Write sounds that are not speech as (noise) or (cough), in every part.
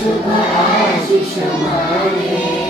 Shubha Shubha Shubha Shubha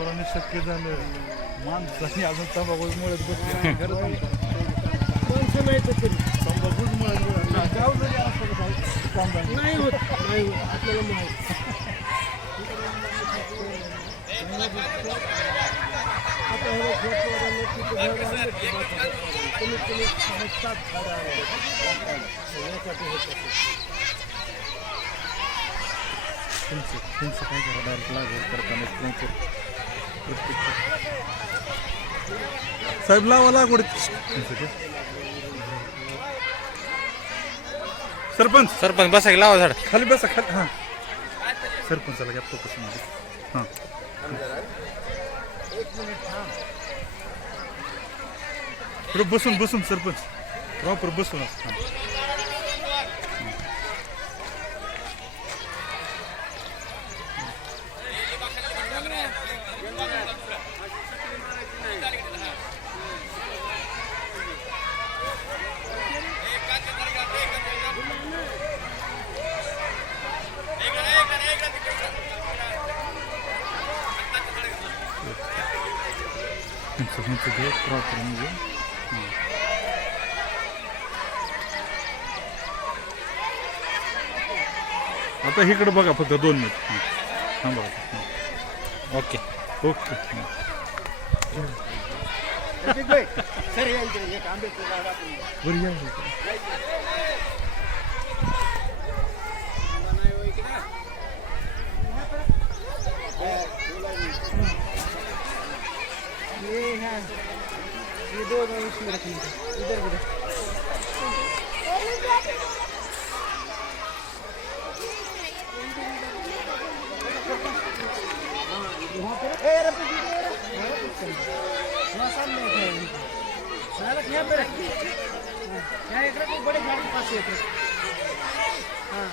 Oranı şakıdan öyle. माणसाने अजून (laughs) तंबाखू मुळत बसले. खरं तंबाखूच मुळत तर नाही होत नाही होत. आपल्याला माहीत. तुमचं तुमचं काय करा? डायरेक्ट लागवड करताना तुमचं साहेब लावा लागवड तुमचं ते. सरपंच. सरपंच बसा की लावा झाड. खाली बसा खाली. हां. सरपंचाला घ्या फोकसमध्ये. हां. बसून बसून सरपंच. प्रॉपर बसून. हां. ते प्रॉपर म्हणजे हां. आता इकडे बघा फक्त दोन मिनिट हां. थांबा. Okay okay. बरं या इकडे. ये दोन इसमें रखेंगे इधर भी रख। ए, रख दीजिए, रख। हाँ, रख दीजिए। हाँ, सामने एक है। हाँ, रख, यहाँ पे रख। यहाँ एक बड़े झाड़ के पास एक रख। हाँ,